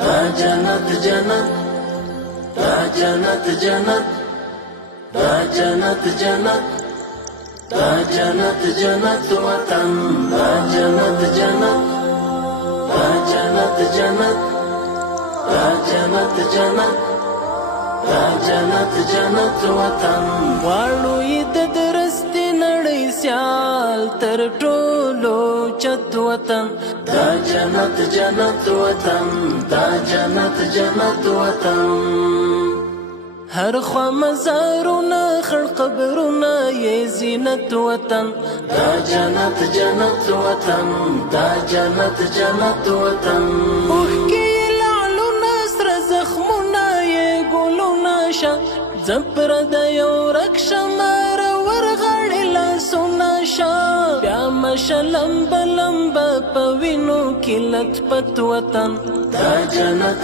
دا جنت جنت دا جنت جنت دا جنت جنت دا جنت جنت وطن دا جنت جنت دا جنت جنت دا جنت جنت دا جنت جنت وطن غواړو یې د درستې نړۍ سیال تر ټولو چت وطن دا جنت جنت وطن دا جنت جنت وطن هر خوا مزارونه خړ قبرونه یې زینت وطن دا جنت جنت وطن دا جنت جنت وطن اوښکې لعلونه سره زخمونه یې ګلونه شه زپر د یو رکشه مار ورغړې لاسونه شه بیا مشه لمبه لمبه په وینو کې لت پت وطن دا جنت